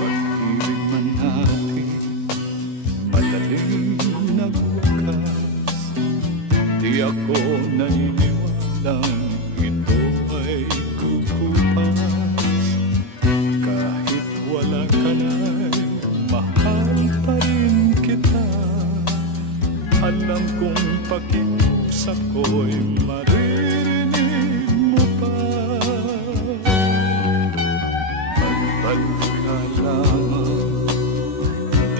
Pag-ibig man natin malalim nagwakas, di ako naniniwalang ito ay kukupas. Kahit wala ka na'y mahal pa rin kita. Alam kong pakiusap ko'y maririnig mo pa. Magbalik ka lamang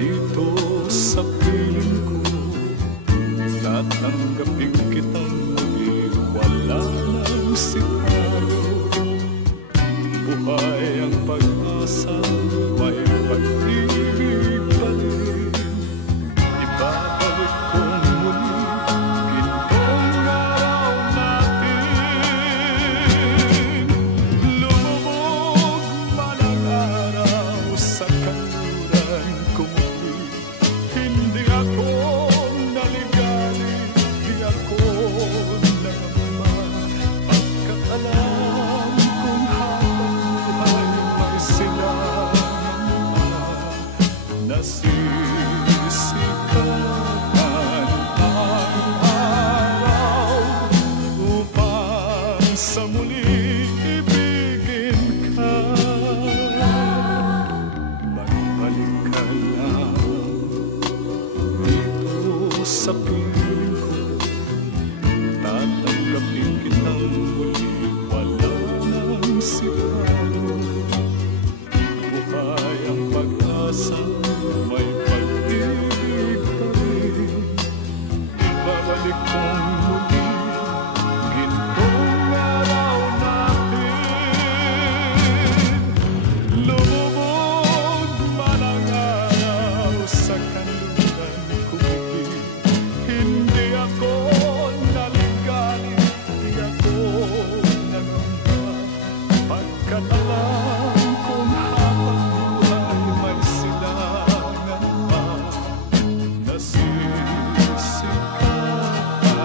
dito sa piling ko, tatanggapin kitang muli, wala nang sikalo. Buhay ang pag-asa, may pag-ibig pa rin. Ibabalik kong muli gintong araw natin. Lumubog man ang araw sa kanluran ko muli. Hindi ako naligali, di ako nangamba. Pagkat alam kong habang buhay may silangan pa. Nasisikapan ang araw upang sa muli ibigin ka. Magbalik ka lang dito sa piling ko, tatanggapin kitang muli, wala nang sikalo. Buhay ang pag-asa, may pag-ibig pa rin. Ibabalik kong muli gintong araw natin. Lumubog man ang araw sa kanluran ko muli. Hindi ako naligali, di ako nangamba. Pagkat alam kong habang buhay may silangan pa. Nasisikapan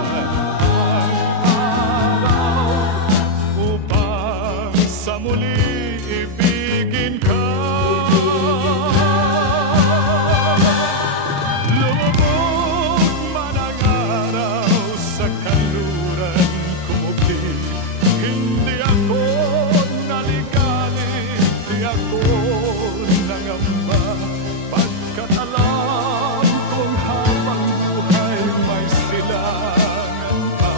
ang araw upang sa muli ibigin ka. Lumubog man ang araw sa kanluran ko muli. Hindi ako naligali, di ako nangamba. Pagkat alam kong habang buhay may silangan pa.